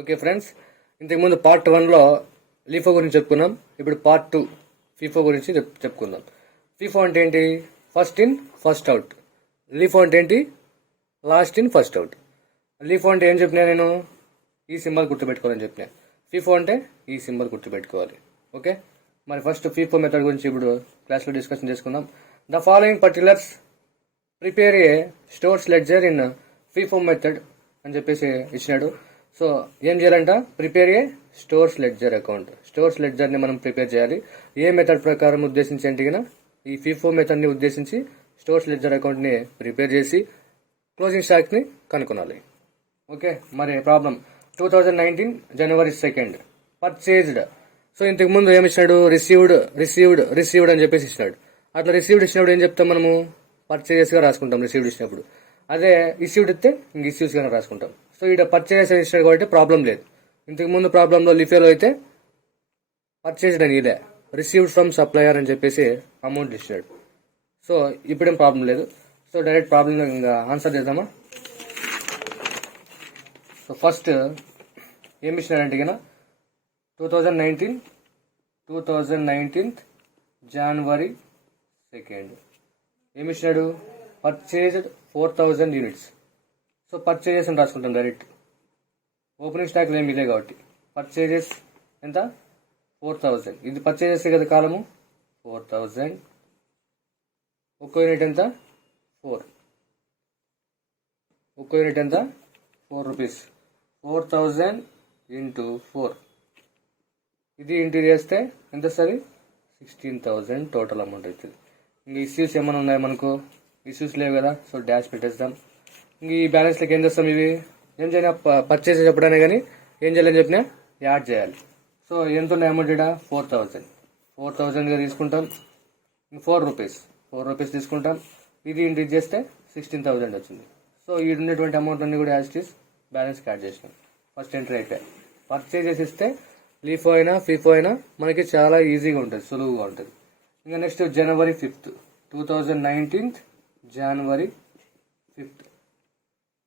Okay friends, ఇంతకుముందు part 1లో LIFO గురించి చెప్పుకున్నాం. ఇప్పుడు పార్ట్ 2 ఫీఫో గురించి చెప్పుకుందాం. ఫీఫో అంటే ఏంటి? First in first out. LIFO అంటే ఏంటి? Last in first out. LIFO అంటే ఏం చెప్పినా నేను? ఈ సింబల్ గుర్తుపెట్టుకోవాలని చెప్పినా. ఫీఫో అంటే ఈ సింబల్ గుర్తుపెట్టుకోవాలి. ఓకే, మరి ఫస్ట్ ఫీఫో మెథడ్ గురించి ఇప్పుడు క్లాస్లో డిస్కషన్ చేసుకుందాం. The following particulars prepare A stores ledger in FIFO method అని చెప్పేసి ఇచ్చినాడు. సో ఏం చేయాలంట? ప్రిపేర్ ఏ స్టోర్స్ లెడ్జర్ అకౌంట్. స్టోర్స్ లెడ్జర్ని మనం ప్రిపేర్ చేయాలి. ఏ మెథడ్ ప్రకారం ఉద్దేశించి అంటే ఈ ఫీఫో మెథడ్ని ఉద్దేశించి స్టోర్స్ లెడ్జర్ అకౌంట్ని ప్రిపేర్ చేసి క్లోజింగ్ స్టాక్ని కనుక్కోవాలి. ఓకే, మరి ప్రాబ్లం 2019 జనవరి 2 పర్చేజ్డ్. సో ఇంతకు ముందు ఏమి ఇచ్చినాడు? రిసీవ్డ్ అని చెప్పేసి ఇచ్చినాడు. అట్లా రిసీవ్డ్ ఇచ్చినప్పుడు ఏం చెప్తాం మనము? పర్చేజెస్గా రాసుకుంటాం రిసీవ్డ్ ఇచ్చినప్పుడు. అదే ఇష్యూడ్ ఇస్తే ఇంక ఇష్యూస్గా రాసుకుంటాం. సో ఇక్కడ పర్చేజెస్ అని ఇచ్చినాడు కాబట్టి ప్రాబ్లం లేదు. ఇంతకు ముందు ప్రాబ్లంలో లిఫేలో అయితే పర్చేజ్డ్ అని ఇదే రిసీవ్డ్ ఫ్రమ్ సప్లయర్ అని చెప్పేసి అమౌంట్ ఇచ్చినాడు. సో ఇప్పుడేం ప్రాబ్లం లేదు. సో డైరెక్ట్ ప్రాబ్లం ఇంకా ఆన్సర్ చేద్దామా? సో ఫస్ట్ ఏమి ఇచ్చినాడంటే 2019 జనవరి 2 ఏమి ఇచ్చినాడు? Purchased 4000 units. సో పర్చేజెస్ అని రాసుకుంటాం డైరెక్ట్. ఓపెనింగ్ స్టాక్ ఏమి ఇదే కాబట్టి పర్చేజెస్ ఎంత? 4000. ఇది పర్చేజెస్ కదా కాలము. 4000. ఒక్కో యూనిట్ ఎంత? 4. ఒక్కో యూనిట్ ఎంత? 4 రూపీస్. 4000 ఇంటూ 4. ఇది ఇంటూ చేస్తే ఎంత వస్తుంది? 16,000 టోటల్ అమౌంట్ అవుతుంది. ఇంక ఇష్యూస్ ఏమైనా ఉన్నాయి మనకు? ఇష్యూస్ లేవు కదా. సో డాష్ పెట్టేస్తాం. ఇంక ఈ బ్యాలెన్స్లోకి ఏం చేస్తాం? ఇవి ఏం చేయాలి? పర్చేస్ చెప్పడానే కానీ ఏం చేయాలని చెప్పినా యాడ్ చేయాలి. సో ఎంత ఉన్నాయి అమౌంట్? ఇక్కడ 4000గా తీసుకుంటాం. 4 రూపీస్ తీసుకుంటాం. ఇది ఇంటి చేస్తే 16,000 వచ్చింది. సో ఈ ఉన్నటువంటి అమౌంట్ అన్ని కూడా యాజ్ ఇట్ ఈస్ బ్యాలెన్స్కి యాడ్ చేసినాం. ఫస్ట్ ఎంట్రీ అయిపోయాయి. పర్చేజెస్ ఇస్తే లీఫో అయినా ఫీఫో అయినా మనకి చాలా ఈజీగా ఉంటుంది, సులువుగా ఉంటుంది. ఇంకా నెక్స్ట్ జనవరి 5 2019 జనవరి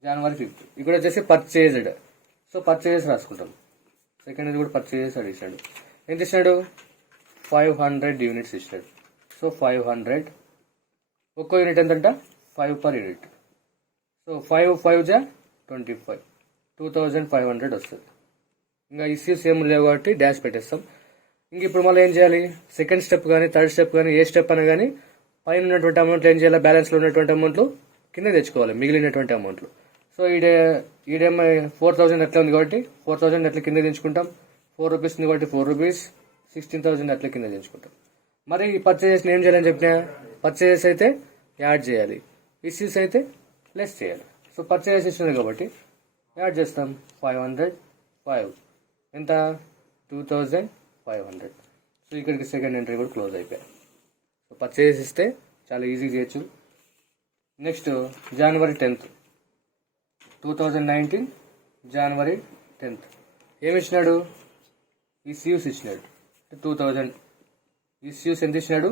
5 ఇక్కడ వచ్చేసి పర్చేజ్డ్. సో పర్చేజెస్ రాసుకుంటాం. సెకండ్ ఇది కూడా పర్చేజెస్ అడిగినాడు. ఎంత ఇచ్చినాడు? 500 యూనిట్స్ ఇచ్చినాడు. సో 500. ఒక్కో యూనిట్ ఎంతంట? 5 per unit. సో 5 జా 25. 2500 వస్తుంది. ఇంకా ఇష్యూస్ ఏమి లేవు కాబట్టి డాష్ పెట్టేస్తాం. ఇంక ఇప్పుడు మళ్ళీ ఏం చేయాలి? సెకండ్ స్టెప్ కానీ థర్డ్ స్టెప్ కానీ ఏ స్టెప్ అయినా కానీ పైన ఉన్నటువంటి అమౌంట్లు ఏం చేయాలి? బ్యాలెన్స్లో ఉన్నటువంటి అమౌంట్లు కింద తెచ్చుకోవాలి, మిగిలినటువంటి అమౌంట్లు. సో ఈడేమో 4000 ఎట్లా ఉంది కాబట్టి 4000 ఎట్లా కింద తెచ్చుకుంటాం. 4 రూపీస్ ఉంది కాబట్టి 4 రూపీస్. 16,000 ఎట్లా కింద తెచ్చుకుంటాం. మరి ఈ పర్చేజెస్ని ఏం చేయాలని చెప్పినా? పర్చేజెస్ అయితే యాడ్ చేయాలి, ఇష్యూస్ అయితే లెస్ చేయాలి. సో పర్చేజెస్ ఇస్తుంది కాబట్టి యాడ్ చేస్తాం. 500 ఎంత? 2500. సో ఇక్కడికి సెకండ్ ఎంట్రీ కూడా క్లోజ్ అయిపోయాయి. సో పర్చేజెస్ ఇస్తే చాలా ఈజీ చేయొచ్చు. నెక్స్ట్ జనవరి 10 2019 జనవరి 10 ఏమి ఇచ్చినాడు? ఇష్యూస్ ఇచ్చినాడు 2000. ఇష్యూస్ ఎంత ఇచ్చినాడు?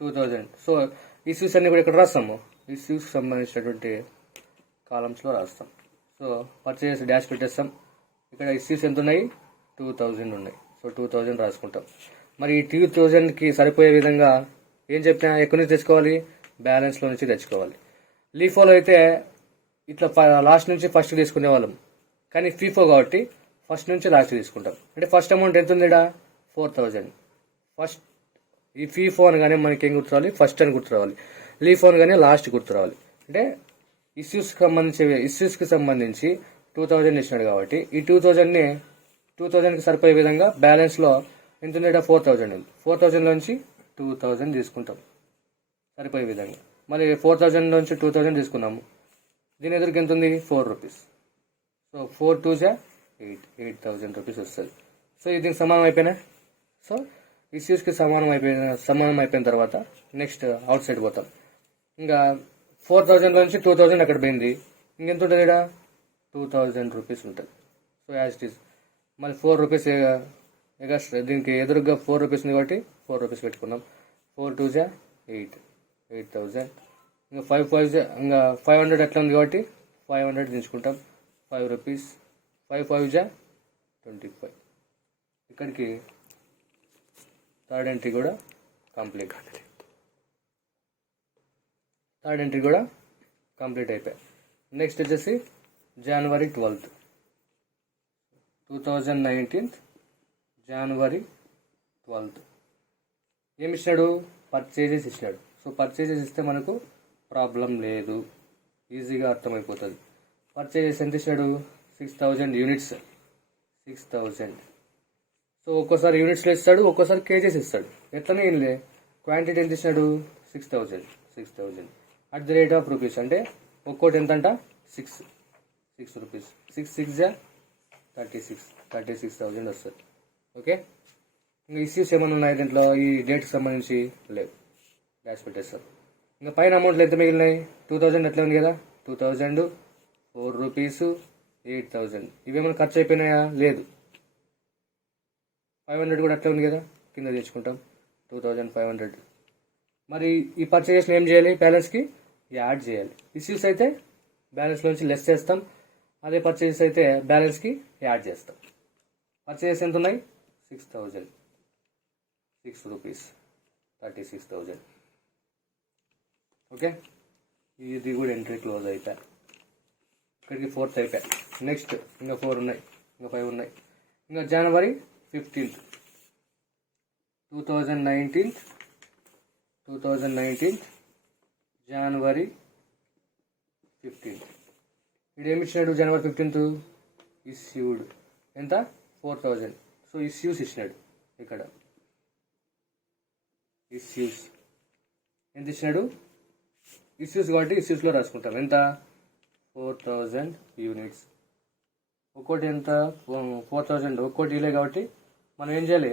2000. సో ఇష్యూస్ అన్ని కూడా ఇక్కడ రాస్తాము. ఇష్యూస్కి సంబంధించినటువంటి కాలమ్స్లో రాస్తాం. సో పర్చేజెస్ డాష్ పెట్టేస్తాం. ఇక్కడ ఇష్యూస్ ఎంత ఉన్నాయి? 2000 ఉన్నాయి. సో 2000 రాసుకుంటాం. మరి ఈ 2000కి సరిపోయే విధంగా ఏం చెప్పినా ఎక్కడి నుంచి తెచ్చుకోవాలి? బ్యాలెన్స్లో నుంచి తెచ్చుకోవాలి. లీఫోలో అయితే ఇట్లా లాస్ట్ నుంచి ఫస్ట్ తీసుకునే వాళ్ళం, కానీ ఫీఫో కాబట్టి ఫస్ట్ నుంచి లాస్ట్ తీసుకుంటాం. అంటే ఫస్ట్ అమౌంట్ ఎంత ఉంది? 4000. ఫస్ట్ ఈ ఫీఫో అనగానే మనకి ఏం గుర్తు రావాలి? ఫస్ట్ అని గుర్తు రావాలి. లీఫో అనగానే లాస్ట్ గుర్తు రావాలి. అంటే ఇష్యూస్కి సంబంధించి 2000 ఇచ్చినాడు కాబట్టి ఈ 2000కి సరిపోయే విధంగా బ్యాలెన్స్లో ఎంత ఉంది? 4000 ఉంది. 4000 నుంచి 2000 తీసుకుంటాం సరిపోయే విధంగా. మరి 4000 నుంచి 2000 తీసుకున్నాము. దీని ఎదురుకి ఎంత ఉంది? 4 రూపీస్. సో 4 2 జా 8,000 రూపీస్ వస్తుంది. సో ఇది సమానం అయిపోయినా. సో ఇష్యూస్కి సమానం అయిపోయిన తర్వాత నెక్స్ట్ అవుట్ సైడ్ పోతాం. ఇంకా 4000 నుంచి 2000 అక్కడ పోయింది. ఇంకెంత ఉంటుంది? 2000 రూపీస్ ఉంటుంది. సో యాజ్ ఇట్ ఈస్ మళ్ళీ 4 రూపీస్ ఎగస్ట్రా. దీనికి ఎదురుగా 4 రూపీస్ ఉంది కాబట్టి 4 రూపీస్ పెట్టుకున్నాం. 4 2 జా 8,000. ఇంకా 5 5 ఇంకా 500 ఎట్లా ఉంది కాబట్టి 500 దించుకుంటాం. 5 రూపీస్. 5 5 జా 25. ఇక్కడికి థర్డ్ ఎంట్రీ కూడా కంప్లీట్. అయిపోయాయి. నెక్స్ట్ వచ్చేసి January 12th, 2019 January 12th. ఏమి ఇచ్చినాడు? పర్చేజెస్ ఇచ్చినాడు. సో పర్చేజెస్ ఇస్తే మనకు ప్రాబ్లం లేదు, ఈజీగా అర్థమైపోతుంది. పర్చేజెస్ ఎంత ఇచ్చాడు? 6000 యూనిట్స్. 6000. సో ఒక్కోసారి యూనిట్స్లో ఇస్తాడు, ఒక్కోసారి కేజెస్ ఇస్తాడు. ఎట్లనే ఇన్లే క్వాంటిటీ ఎంత ఇచ్చినాడు? 6000. At the rate of rupees అంటే ఒక్కోటి ఎంతంట? 6 రూపీస్. 6 6 36,000 వస్తుంది. ఓకే, ఇంకా ఇష్యూస్ ఏమైనా ఉన్నాయి దీంట్లో? ఈ డేట్కి సంబంధించి లేవు, డాష్ పెట్టేస్తారు. ఇంకా పైన అమౌంట్లు ఎంత మిగిలినాయి? 2000 ఎట్లా ఉంది కదా, 2000, 4 రూపీస్, 8000. ఇవేమైనా ఖర్చు అయిపోయినాయా? లేదు. 500 కూడా అట్లా ఉంది కదా, కింద తెచ్చుకుంటాం 2500. మరి ఈ పర్చేజెస్ని ఏం చేయాలి? బ్యాలెన్స్కి యాడ్ చేయాలి. ఇష్యూస్ అయితే బ్యాలెన్స్లోంచి లెస్ చేస్తాం, అదే పర్చేజెస్ అయితే బ్యాలెన్స్కి యాడ్ చేస్తాం. పర్చేజెస్ ఎంత ఉన్నాయి? 6000. 6 రూపీస్, 36,000. ఓకే, ఇది కూడా ఎంట్రీ క్లోజ్ అయిపోయా. ఇక్కడికి 4th అయిపోయా. నెక్స్ట్ ఇంకా 4 ఉన్నాయి, ఇంకా 5 ఉన్నాయి. ఇంకా January 15th, 2019 January 15th. ఇది ఏమి ఇచ్చినాడు? January 15th ఇష్యూడ్ ఎంత? 4000. సో ఇష్యూస్ ఇచ్చినాడు. ఇక్కడ ఇష్యూస్ ఎంత ఇచ్చినాడు? ఇష్యూస్ కాబట్టి ఇష్యూస్లో రాసుకుంటాం. ఎంత? 4000 యూనిట్స్. ఒక్కోటి ఎంత? 4000. ఒక్కోటి ఇలే కాబట్టి మనం ఏం చేయాలి?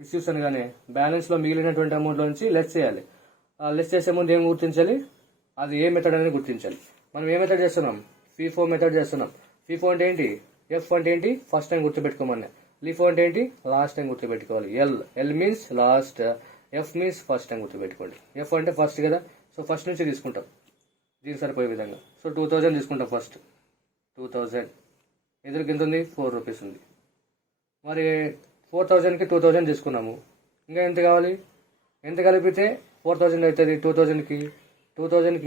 ఇష్యూస్ అనగానే బ్యాలెన్స్లో మిగిలినటువంటి అమౌంట్లో నుంచి లెస్ చేయాలి. లెస్ చేసే ముందు ఏం గుర్తించాలి? అది ఏ మెథడ్ అనేది గుర్తించాలి. మనం ఏ మెథడ్ చేస్తున్నాం? FIFO మెథడ్ చేస్తున్నాం. FIFO అంటే ఏంటి? ఎఫ్ అంటే ఏంటి? First time గుర్తుపెట్టుకోమన్నా. LIFO అంటే ఏంటి? లాస్ట్ టైం గుర్తుపెట్టుకోవాలి. L means last, F means first time గుర్తుపెట్టుకోండి. ఎఫ్ అంటే ఫస్ట్ కదా, సో ఫస్ట్ నుంచి తీసుకుంటాం దీనికి సరిపోయే విధంగా. సో 2000 తీసుకుంటాం ఫస్ట్. 2000 ఎదురుకి ఎంత ఉంది? 4 రూపీస్ ఉంది. మరి 4000కి 2000 తీసుకున్నాము. ఇంకా ఎంత కావాలి? ఎంత కలిపితే 4000 అవుతుంది? 2000కి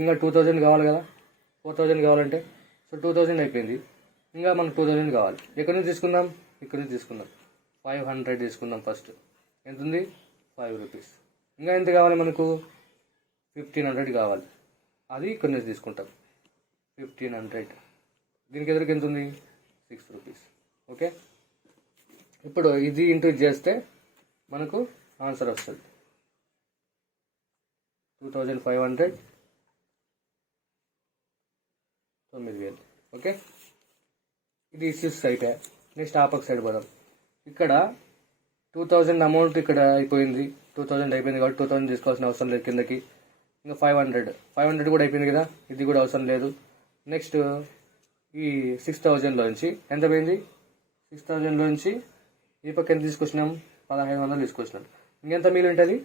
ఇంకా 2000 కావాలి కదా, 4000 కావాలంటే. సో 2000 అయిపోయింది. ఇంకా మనకు 2000 కావాలి. ఎక్కడి నుంచి తీసుకుందాం? ఇక్కడ నుంచి తీసుకుందాం. 500 తీసుకుందాం ఫస్ట్. ఎంత ఉంది? 5 రూపీస్. ఇంకా ఎంత కావాలి మనకు? 1500 కావాలి. అది ఇక్కడ నుంచి తీసుకుంటాం. 1500. దీనికి ఎదురుకి ఎంత ఉంది? 6 రూపీస్. ఓకే, ఇప్పుడు ఇది ఇంటూ చేస్తే మనకు ఆన్సర్ వస్తుంది 2500, 9000. ఓకే, ఇది ఇష్యూస్ సైట్. నెక్స్ట్ ఆపక్ సైడ్ పోదాం. ఇక్కడ 2000 అమౌంట్ ఇక్కడ అయిపోయింది. 2000 అయిపోయింది కాబట్టి 2000 తీసుకోవాల్సిన అవసరం లేదు కిందకి. ఇంకా 500 కూడా అయిపోయింది కదా, ఇది కూడా అవసరం లేదు. నెక్స్ట్ ఈ 6000లోంచి ఎంత పోయింది? 6000లోంచి ఈ పక్క ఎంత తీసుకొచ్చినాం? 1500 తీసుకొచ్చినాం. ఇంకెంత మిగిలి ఉంటుంది?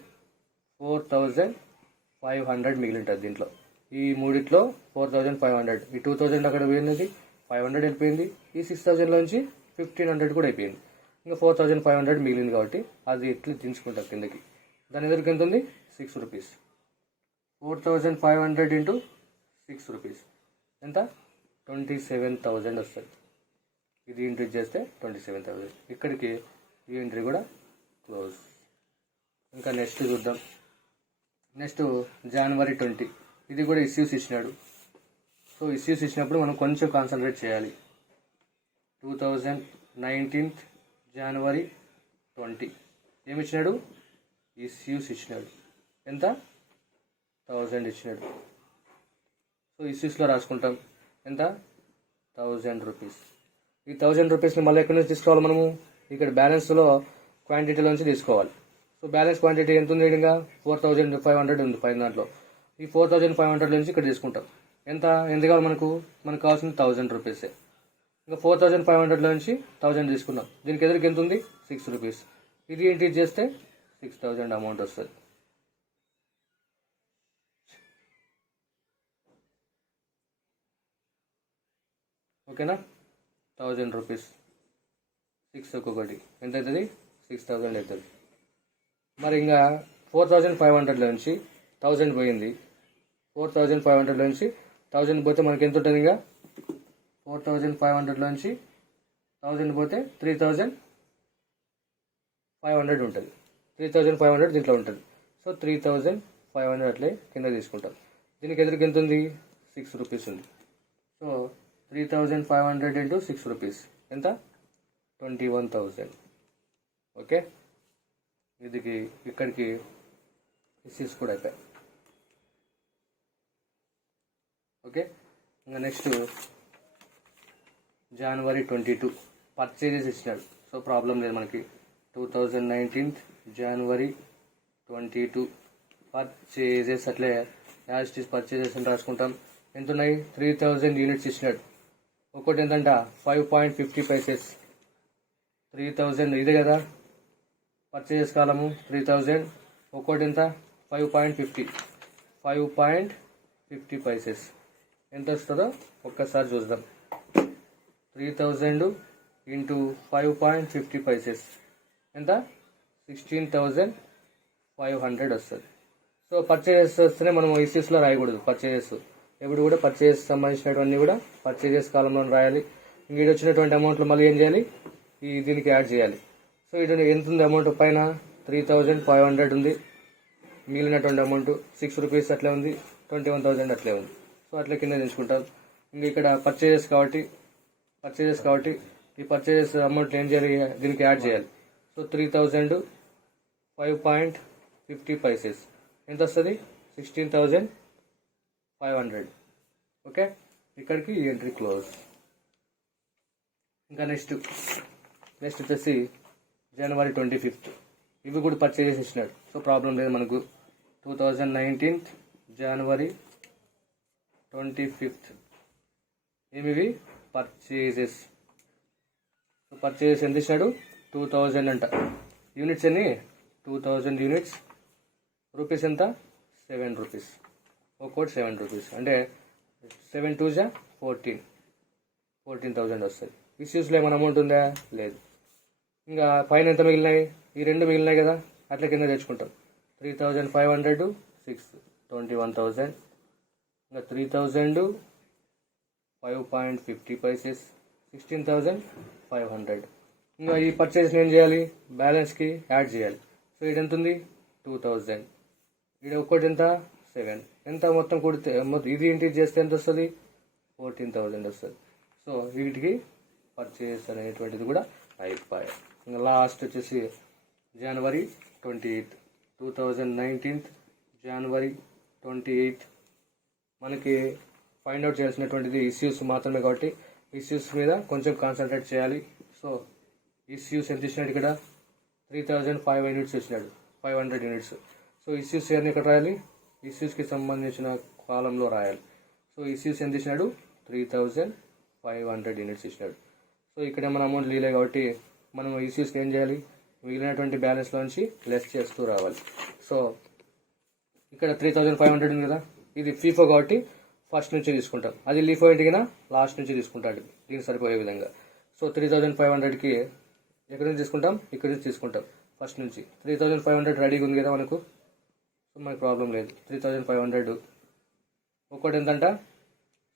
4500 మిగిలి ఉంటుంది దీంట్లో. ఈ మూడిట్లో 4500. ఈ 2000 అక్కడ పోయినది, 500 వెళ్ళిపోయింది. ఈ 6000లోంచి 1500 కూడా అయిపోయింది. ఇంకా 4500 మిగిలింది కాబట్టి అది ఇట్లా దించుకుంటాం కిందకి. దాని ఎదురుకి ఎంత ఉంది? 6 రూపీస్. 4500 ఇంటూ 6 రూపీస్ ఎంత? 27,000 వస్తుంది. ఇది ఇంటూ చేస్తే 27,000. ఇక్కడికి ఈ ఎంట్రీ కూడా క్లోజ్. ఇంకా నెక్స్ట్ చూద్దాం. Next January 20. ఇది కూడా ఇష్యూస్ ఇచ్చినాడు. సో ఇష్యూస్ ఇచ్చినప్పుడు మనం కొంచెం కాన్సన్ట్రేట్ చేయాలి. 2019 January 20 ఏమి ఇచ్చినాడు? ఇష్యూస్ ఇచ్చినాడు. ఎంత? 1000 ఇచ్చినాడు. సో ఇష్యూస్లో రాసుకుంటాం. ఎంత? 1000 రూపీస్. ఈ 1000 రూపీస్ని మళ్ళీ ఎక్కడి నుంచి తీసుకోవాలి మనము? ఇక్కడ బ్యాలెన్స్లో క్వాంటిటీలోంచి తీసుకోవాలి. సో బ్యాలెన్స్ క్వాంటిటీ ఎంత ఉంది? ఇంకా 4500 ఉంది పైన దాంట్లో. ఈ 4500 నుంచి ఇక్కడ తీసుకుంటాం. ఎంత కావాలి మనకు? మనకు కావాల్సింది 1000 రూపీసే. ఇంకా 4500 నుంచి 1000 తీసుకున్నాం. దీనికి ఎదురుకి ఎంత ఉంది? 6 రూపీస్. ఇది ఏంటి చేస్తే 6000 అమౌంట్ వస్తుంది. ఓకేనా? 1000 రూపీస్, 6 ఒక్కొక్కటి ఎంత అవుతుంది? 6000 అవుతుంది. మరి ఇంకా 4500 నుంచి 1000 పోయింది. 4500 నుంచి 1000 పోతే మనకి ఎంత ఉంటుంది? ఇంకా 4500 నుంచి 1000 పోతే 3500 ఉంటుంది. 3500 దీంట్లో ఉంటుంది. సో 3500 అట్లే కింద తీసుకుంటాం. దీనికి ఎదురుకి ఎంత ఉంది? 6 రూపీస్ ఉంది. సో 3500 ఇంటూ 6 రూపీస్ ఎంత? 21,000. ఓకే, ఇదికి ఇక్కడికి ఇష్యూస్ కూడా అయిపోయాయి. ఓకే, ఇంకా నెక్స్ట్ January 22 పర్చేజెస్ ఇచ్చినాడు. సో ప్రాబ్లం లేదు మనకి. 2019 January 22 పర్చేజెస్ అట్లే యాజ్ ఇట్ ఈస్ పర్చేజెస్ అని రాసుకుంటాం. ఎంత ఉన్నాయి? 3000 యూనిట్స్ ఇచ్చినాడు. ఒక్కటి ఎంతంట? 5.50 పైసెస్. 3000 ఇదే కదా పర్చేజెస్ కాలము. 3000 ఒక్కటి ఎంత? 5.50. 5.50 పైసెస్ ఎంత వస్తుందో ఒక్కసారి చూద్దాం. 3000 ఇంటూ 5.50 పైసెస్ ఎంత? 16,500 వస్తుంది. సో పర్చేజెస్ వస్తేనే మనం ఇష్యూస్లో రాయకూడదు. పర్చేజెస్ ఎప్పుడు కూడా పర్చేజెస్ సంబంధించినవన్నీ కూడా పర్చేజెస్ కాలంలో రాయాలి. ఇంక ఇది వచ్చినటువంటి అమౌంట్లో మళ్ళీ ఏం చేయాలి? దీనికి యాడ్ చేయాలి. సో ఇది ఎంత ఉంది అమౌంట్? పైన 3500 ఉంది. మిగిలినటువంటి అమౌంట్ 6 రూపీస్ అట్లే ఉంది. 21,000 అట్లే ఉంది. సో అట్లా కింద తెచ్చుకుంటాం. ఇంక ఇక్కడ పర్చేజెస్ కాబట్టి ఈ పర్చేజెస్ అమౌంట్ ఏం చేయాలి? దీనికి యాడ్ చేయాలి. సో 3000 5.50 పైసెస్ ఎంత వస్తుంది? 16,500. ఓకే, ఇక్కడికి ఈ ఎంట్రీ క్లోజ్. ఇంకా నెక్స్ట్ వచ్చేసి January 25 ఇవి కూడా పర్చేజెస్ ఇచ్చినాడు. సో ప్రాబ్లం లేదు మనకు. 2019 January 25 ఏమివి? పర్చేజెస్. సో పర్చేజెస్ ఎంత ఇచ్చినాడు? 2000 అంట. యూనిట్స్ ఎన్ని? 2000 యూనిట్స్. రూపీస్ ఎంత? 7 రూపీస్. ఒక్కోటి 7 రూపీస్ అంటే 7 2 14,000 వస్తుంది. ఇష్యూస్లో ఏమైనా అమౌంట్ ఉందా? లేదు. ఇంకా పైన ఎంత మిగిలినాయి? ఈ రెండు మిగిలినాయి కదా, అట్లా కింద తెచ్చుకుంటాం. 3,500 6 21,000. ఇంకా 3,000 5.50 పైసెస్ 16,500. ఇంకా ఈ పర్చేస్ ఏం చేయాలి? బ్యాలెన్స్కి యాడ్ చేయాలి. సో ఇది ఎంత ఉంది? 2,000. ఇది ఒక్కటి ఎంత? 7. ఎంత మొత్తం కొడితే ఇది ఇంటి చేస్తే ఎంత వస్తుంది? 14,000 వస్తుంది. సో వీటికి పర్చేస్ అనేటువంటిది కూడా అయిపోయాయి. ఇంకా లాస్ట్ వచ్చేసి January 28 2019 January 28 మనకి ఫైండ్ అవుట్ చేయాల్సినటువంటిది ఇష్యూస్ మాత్రమే కాబట్టి ఇష్యూస్ మీద కొంచెం కాన్సన్ట్రేట్ చేయాలి. సో ఇష్యూస్ ఎంత ఇచ్చినాడు? ఇక్కడ 3,500 యూనిట్స్ ఇచ్చినాడు. 500 యూనిట్స్. సో ఇష్యూస్ అన్ని ఇక్కడ రాయాలి. ఇష్యూస్కి సంబంధించిన కాలంలో రాయాలి. సో ఇష్యూస్ ఎంత ఇచ్చినాడు? 3,500 యూనిట్స్ ఇచ్చినాడు. సో ఇక్కడ మన అమౌంట్ లీలే కాబట్టి మనం ఇష్యూస్కి ఏం చేయాలి? మిగిలినటువంటి బ్యాలెన్స్లో నుంచి లెస్ చేస్తూ రావాలి. సో ఇక్కడ 3,500 ఉంది కదా, ఇది ఫీఫో కాబట్టి ఫస్ట్ నుంచి తీసుకుంటాం. అది లీఫో ఇంటికినా లాస్ట్ నుంచి తీసుకుంటాడు దీనికి సరిపోయే విధంగా. సో 3,500కి ఎక్కడి నుంచి తీసుకుంటాం? ఇక్కడి నుంచి తీసుకుంటాం ఫస్ట్ నుంచి. 3,500 రెడీగా ఉంది కదా మనకు. సో మనకు ప్రాబ్లం లేదు. 3,500 ఒక్కటి ఎంతంట?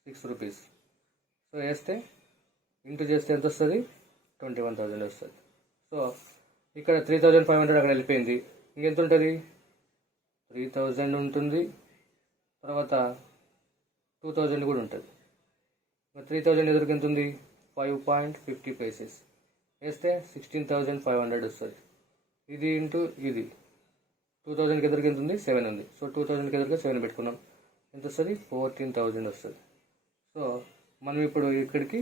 6 రూపీస్. సో వేస్తే ఇంటూ చేస్తే ఎంత వస్తుంది? 21,000 వస్తుంది. సో ఇక్కడ 3,500 అక్కడ వెళ్ళిపోయింది. ఇంకెంత ఉంటుంది? 3,000 ఉంటుంది. తర్వాత 2,000 కూడా ఉంటుంది. 3,000 ఎదురుకి ఎంత ఉంది? 5.50 పైసెస్ వేస్తే 16,500 వస్తుంది. ఇది ఇంటూ ఇది 2,000కి ఎదురుకి ఎంత ఉంది? 7 ఉంది. సో 2,000కి ఎదురుగా 7 పెట్టుకున్నాం. ఎంత వస్తుంది? 14,000 వస్తుంది. సో మనం ఇప్పుడు ఇక్కడికి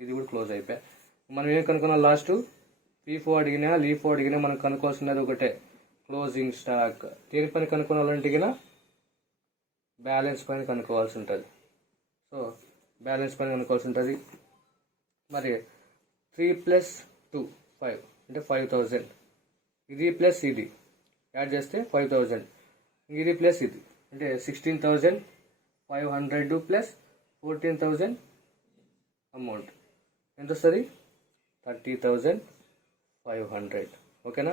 ఇది కూడా క్లోజ్ అయిపోయాయి. మనం ఏం కనుక్కున్నాం? లాస్ట్ ఫీఫో అడిగినా లీఫో అడిగినా మనం కనుక్కోవాల్సినది ఒకటే, క్లోజింగ్ స్టాక్. దేని పని కనుక్కోవాలంటే బ్యాలెన్స్ పైన కనుక్కోవాల్సి ఉంటుంది. సో బ్యాలెన్స్ పైన కనుక్కోవాల్సి ఉంటుంది. మరి 3 + 2 5 అంటే 5,000. ఇది ప్లస్ ఇది యాడ్ చేస్తే 5,000. ఇది ప్లస్ ఇది అంటే 16,500 ప్లస్ 14,000 అమౌంట్ ఎంత వస్తుంది? 30,000 500. ఓకేనా?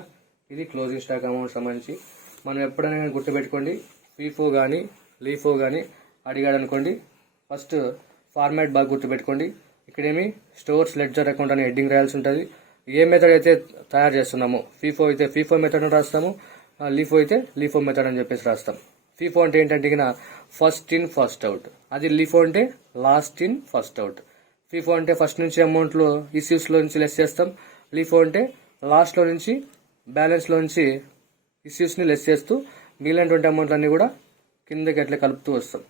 ఇది క్లోజింగ్ స్టాక్ అమౌంట్ సంబంధించి. మనం ఎప్పుడైనా కానీ గుర్తుపెట్టుకోండి, ఫీఫో కానీ లీఫో కానీ అడిగాడు అనుకోండి, ఫస్ట్ ఫార్మాట్ బాగా గుర్తుపెట్టుకోండి. ఇక్కడేమి స్టోర్స్ లెడ్జర్ అకౌంట్ అనే హెడ్డింగ్ రాయాల్సి ఉంటుంది. ఏ మెథడ్ అయితే తయారు చేస్తున్నామో, ఫీఫో అయితే ఫీఫో మెథడ్ అని రాస్తాము, లీఫో అయితే లీఫో మెథడ్ అని చెప్పేసి రాస్తాం. ఫీఫో అంటే ఏంటంటే ఇక ఫస్ట్ ఇన్ ఫస్ట్ అవుట్, అది లీఫో అంటే last in first out. FIFO అంటే ఫస్ట్ నుంచి అమౌంట్లో ఇష్యూస్లో నుంచి లెస్ చేస్తాం, లీఫో అంటే లాస్ట్లో నుంచి బ్యాలెన్స్లో నుంచి ఇష్యూస్ని లెస్ చేస్తూ మిగిలినటువంటి అమౌంట్లన్నీ కూడా కిందకి అట్లా కలుపుతూ వస్తాం.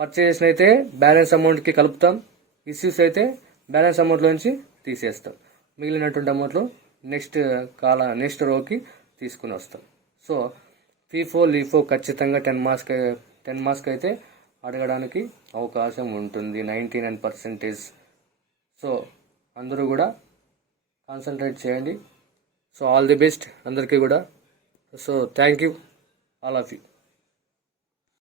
పర్చేస్ అయితే బ్యాలెన్స్ అమౌంట్కి కలుపుతాం, ఇష్యూస్ అయితే బ్యాలెన్స్ అమౌంట్లో నుంచి తీసేస్తాం, మిగిలినటువంటి అమౌంట్లో నెక్స్ట్ రోకి తీసుకుని వస్తాం. సో ఫీఫో లీఫో ఖచ్చితంగా 10 మార్క్స్ అయితే అడగడానికి అవకాశం ఉంటుంది, 99%. సో అందరూ కూడా కాన్సన్ట్రేట్ చేయండి. సో ఆల్ ది బెస్ట్ అందరికీ కూడా. So thank you all of you.